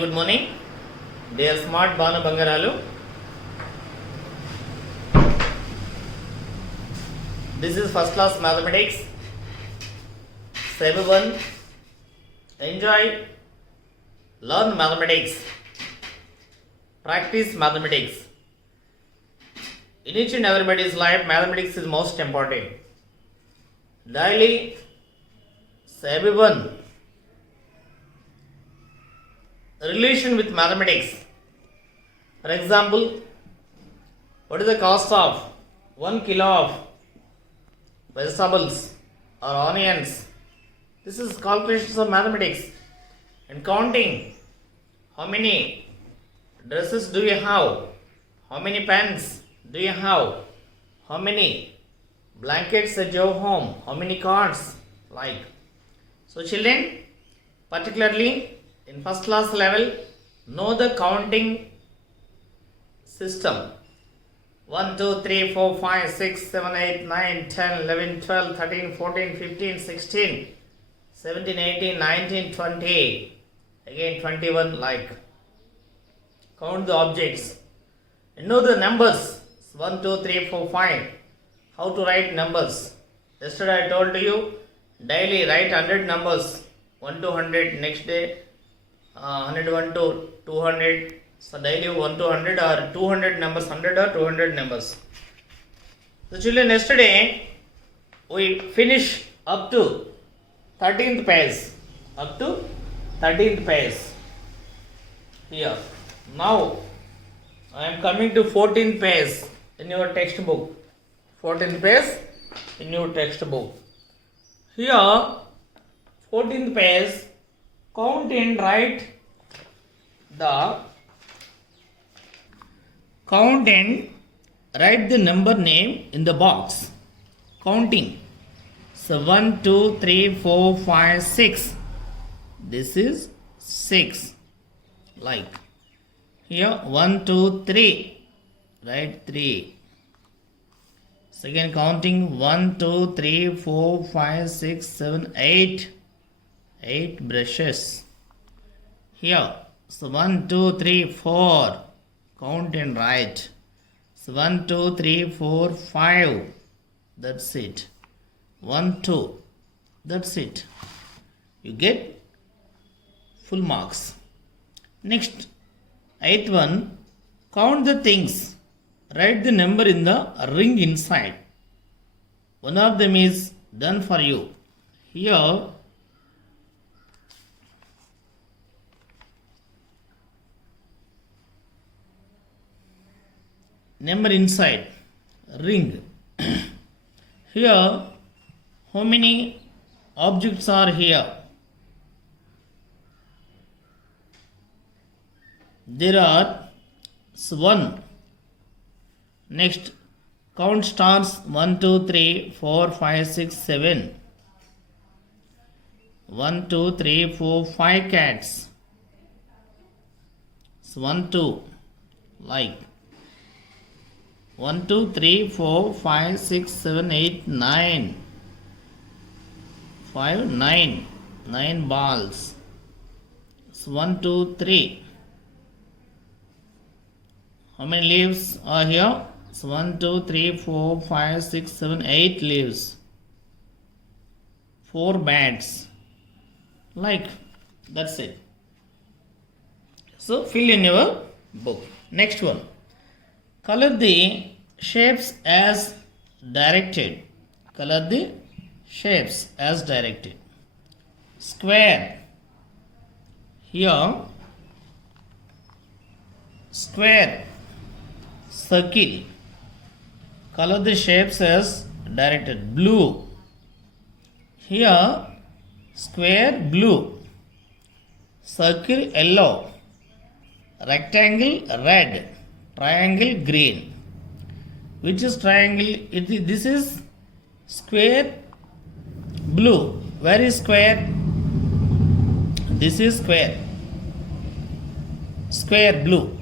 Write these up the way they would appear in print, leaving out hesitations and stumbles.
good morning, dear smart Banu Bangaralu. This is first class mathematics. So everyone enjoy, learn mathematics, practice mathematics. In each and everybody's life, mathematics is most important. Daily, so everyone relation with mathematics. For example, what is the cost of 1 kilo of vegetables or onions? This is calculations of mathematics. And counting, how many dresses do you have? How many pens do you have? How many blankets at your home? How many cards? Like. So children, particularly in first class level, know the counting system. 1, 2, 3, 4, 5, 6, 7, 8, 9, 10, 11, 12, 13, 14, 15, 16, 17, 18, 19, 20, again 21, like. Count the objects. And know the numbers. 1, 2, 3, 4, 5. How to write numbers. Yesterday I told you, daily write 100 numbers. 1 to 100, next day 101 to 200. So daily 1 to 100 or 200 numbers, 100 or 200 numbers. So children, yesterday we finished up to 13th page. Up to 13th page. Here. Now I am coming to 14th page in your textbook. 14th page in your textbook. Here 14th page, count and write the number name in the box. Counting. So 1, 2, 3, 4, 5, 6. This is 6. Like. Here 1, 2, 3. Write 3. Second counting 1, 2, 3, 4, 5, 6, 7, 8. 8 brushes. Here. So 1, 2, 3, 4. Count and write. So 1, 2, 3, 4, 5. That's it. 1, 2. That's it. You get full marks. Next, 8th one. Count the things. Write the number in the ring inside. One of them is done for you. Here, number inside ring. Here, how many objects are here? There are 1. Next, count stars 1, 2, 3, 4, 5, 6, 7. 1, 2, 3, 4, 5 cats. So 1, 2, like. 1, 2, 3, 4, 5, 6, 7, 8, 9. 5, 9. 9 balls. So 1, 2, 3. How many leaves are here? So 1, 2, 3, 4, 5, 6, 7, 8 leaves. 4 bats. Like, that's it. So fill in your book. Next one. Color the shapes as directed. Color the shapes as directed. Square. Here, square. Circle. Color the shapes as directed. Blue. Here, square blue. Circle yellow. Rectangle red. Triangle green. Which is triangle? This is square blue. Where is square? This is square. Square blue.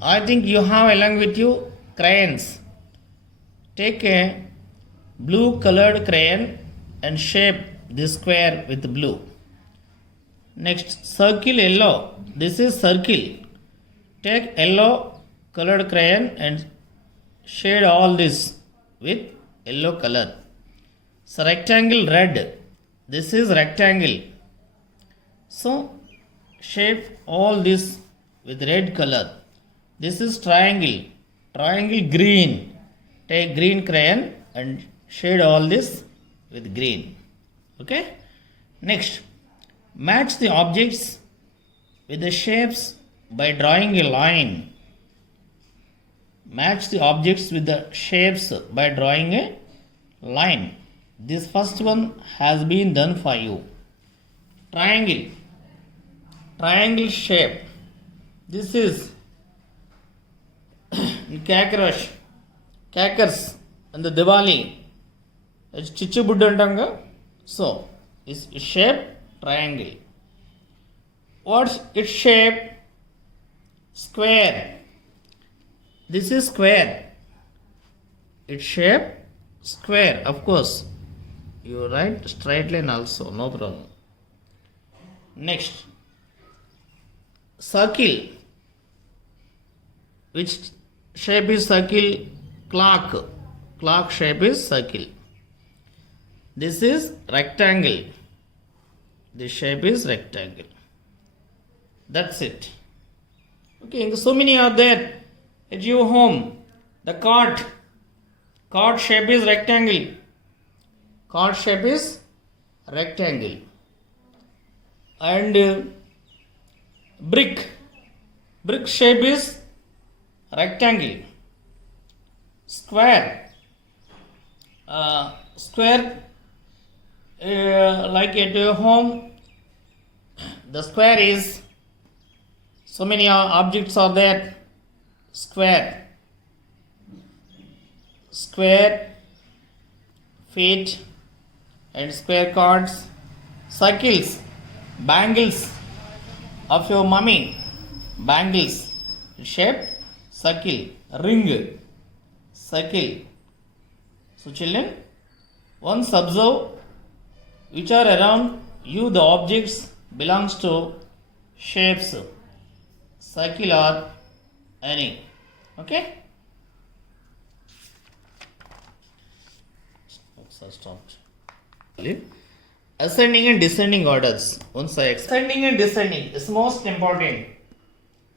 I think you have along with you crayons. Take a blue colored crayon and shape this square with blue. Next, circle yellow. This is circle. Take yellow colored crayon and shade all this with yellow color. So rectangle red. This is rectangle. So shape all this with red color. This is triangle. Triangle green. Take green crayon and shade all this with green. Okay. Next, match the objects with the shapes by drawing a line. Match the objects with the shapes by drawing a line. This first one has been done for you. Triangle. Triangle shape. This is cockroach. Crackers and the Diwali. It's chichibuddu antanga. So, its shape triangle. What's its shape? Square. This is square. Its shape square. Of course, you write straight line also, no problem. Next, circle. Which shape is circle? Clock. Clock shape is circle. This is rectangle. This shape is rectangle. That's it. Okay, so many are there. At your home, the cart. Cart shape is rectangle. Cart shape is rectangle. And brick. Brick shape is rectangle. Square. Square. Like at your home, the square is, so many objects are there. Square, square feet and square cards. Circles, bangles of your mummy, bangles shaped circle. Ring, circle. So children, once observe which are around you, the objects belongs to shapes, circle or any. Okay? Stopped. Ascending and descending orders. Once I ascending and descending is most important.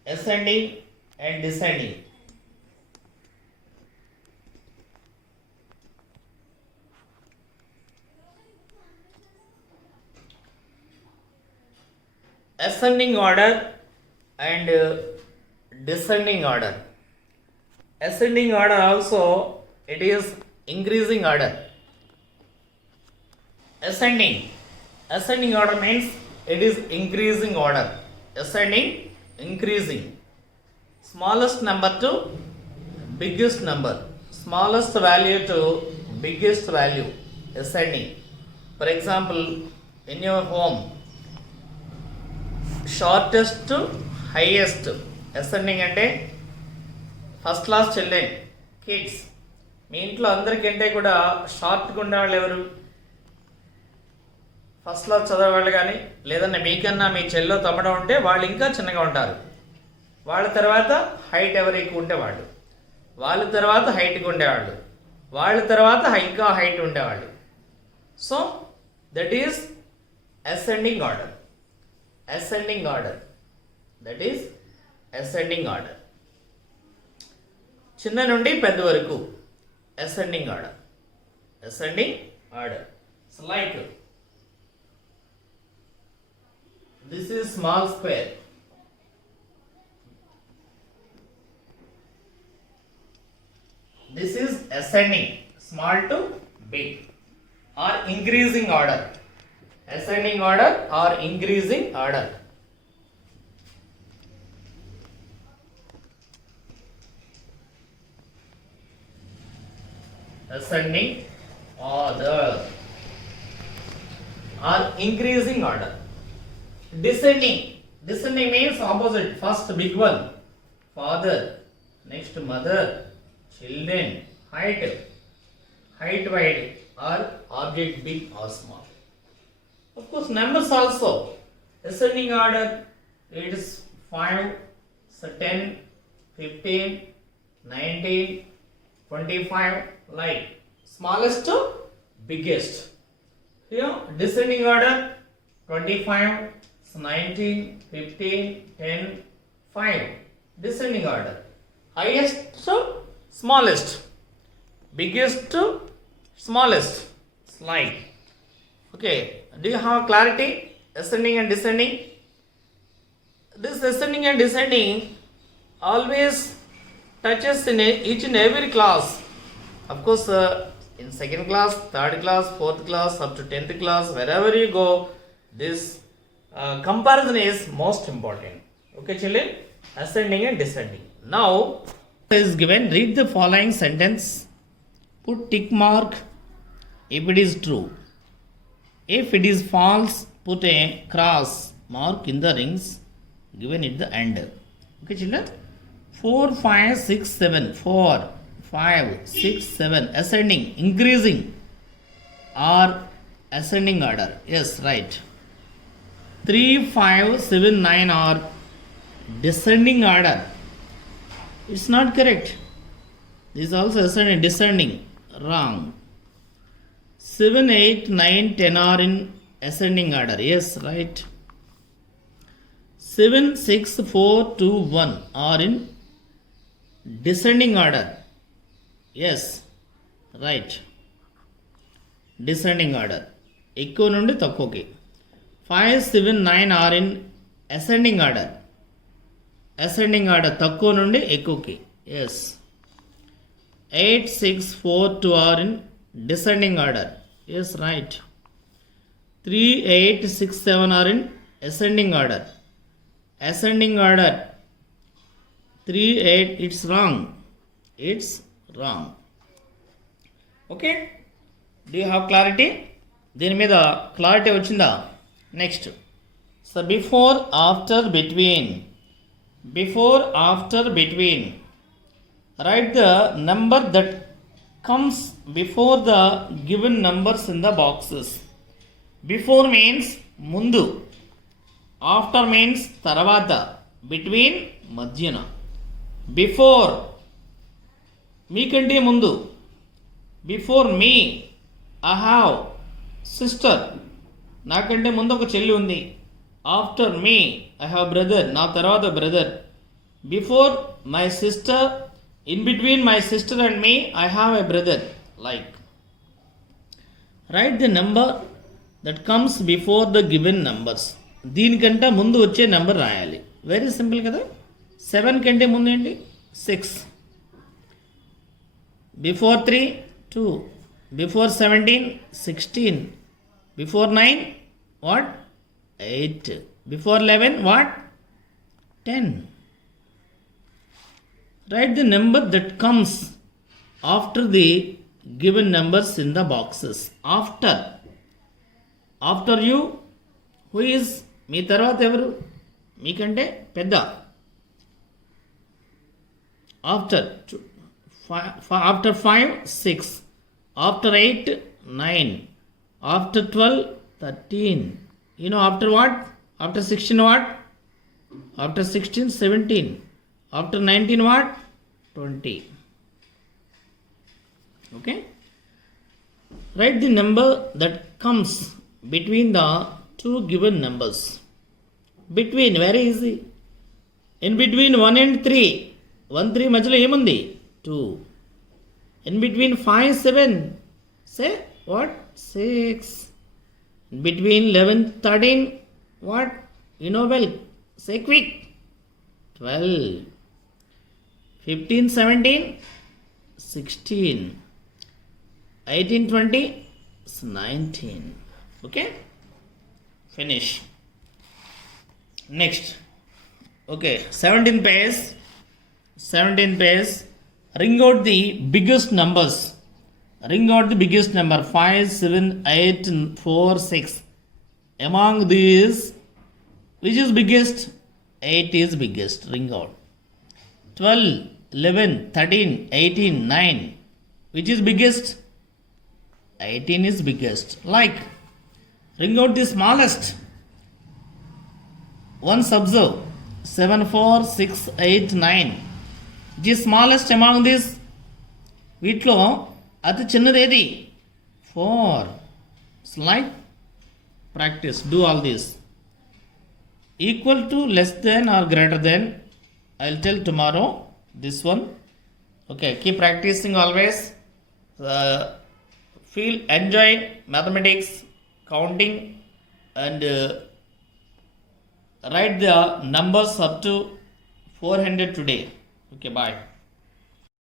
Ascending and descending. Ascending order and descending order. Ascending order also, it is increasing order. Ascending order means it is increasing order. Ascending, increasing. Smallest number to biggest number. Smallest value to biggest value. Ascending. For example, in your home, shortest to highest. Ascending అంటే first class children, kids. మీ ఇంట్లో అందరికంటే కూడా షార్ట్గా ఉండేవాళ్ళు ఎవరు? First class చదివేవాళ్ళు కానీ, లేదన్నా మీకన్నా మీ చెల్లో తమ్ముడు ఉంటే వాళ్ళు ఇంకా చిన్నగా ఉంటారు. వాళ్ళ తర్వాత హైట్ ఎవరు ఎక్కువ ఉంటే వాళ్ళు, వాళ్ళ తర్వాత హైట్గా ఉండేవాళ్ళు, వాళ్ళ తర్వాత ఇంకా హైట్ ఉండేవాళ్ళు. So that is ascending order. Ascending order. That is ascending order. చిన్న నుండి పెద్ద వరకు ascending order. Ascending order. It's like this is small square. This is ascending, small to big, or increasing order. Ascending order or increasing order. Ascending order or increasing order. Descending means opposite. First big one, father, next mother, children. Height wide or object big or small. Of course, numbers also. Ascending order, it is 5, so 10, 15, 19, 25, like smallest to biggest. Here, descending order, 25, so 19, 15, 10, 5. Descending order. Highest to smallest. Biggest to smallest. Slide. Okay. Do you have clarity? Ascending and descending. This ascending and descending always touches in each and every class. Of course, in second class, third class, fourth class, up to 10th class, wherever you go, this comparison is most important. Okay, children? Ascending and descending. Now, is given, read the following sentence, put tick mark if it is true. If it is false, put a cross mark in the rings given at the end. Okay, children? 4, 5, 6, 7. 4, 5, 6, 7. Ascending, increasing or ascending order. Yes, right. 3, 5, 7, 9 are descending order. It's not correct. This is also ascending, descending. Wrong. 7, 8, 9, 10 are in ascending order. Yes, right. 7, 6, 4, 2, 1 are in descending order. Yes, right. Descending order. ఎక్కువ నుండి తక్కువకి. 5, 7, 9 are in ascending order. Ascending order తక్కువ నుండి ఎక్కువకి. Yes. 8, 6, 4, 2 are in descending order. Yes, right. 3, 8, 6, 7 are in ascending order. Ascending order. 3, 8, it's wrong. It's wrong. Okay? Do you have clarity? దీని మీద clarity వచ్చిందా? Next. So before, after, between. Before, after, between. Write the number that comes before the given numbers in the boxes. Before means mundu. After means taravata. Between madhyana. Before మీకంటే ముందు. Before me, I have sister. నాకంటే ముందు ఒక చెల్లి ఉంది. After me, I have brother. నా తర్వాత brother. Before my sister, in between my sister and me, I have a brother. Like. Write the number that comes before the given numbers. దీనికంటే ముందు వచ్చే నెంబర్ రాయాలి. వెరీ సింపుల్ కదా. 7 కంటే ముందు ఏంటి? 6. Before 3, 2. Before 17, 16. Before 9, what? 8. Before 11, what? 10. Write the number that comes after the given numbers in the boxes. After. After you, who is? మీ తర్వాత ఎవరు? మీకంటే పెద్ద. After 5, 6. After 8, 9. After 12, 13. You know after what? After 16 what? After 16, 17. After 19 what? 20. Okay? Write the number that comes between the two given numbers. Between, very easy. In between 1 and 3. 1, 3 మధ్యలో ఏముంది? 2. In between 5, 7. Say what? 6. In between 11, 13. What? You know well. Say quick. 12. 15, 17. 16. 18, 20. 19. Okay? Finish. Next. Okay. 17th page. 17th page. Ring out the biggest numbers. Ring out the biggest number. 5, 7, 8, 4, 6. Among these, which is biggest? 8 is biggest. Ring out. 12, 11, 13, 18, 9. Which is biggest? 18 is biggest. Like, ring out the smallest. Once observe 7, 4, 6, 8, 9. The smallest among these, వీటిలో అతి చిన్నది ఏది? 4. Slide practice. Do all this. Equal to, less than or greater than. I'll tell tomorrow this one. Okay, keep practicing always. Enjoy mathematics, counting, and write the numbers up to 400 today. Okay, bye.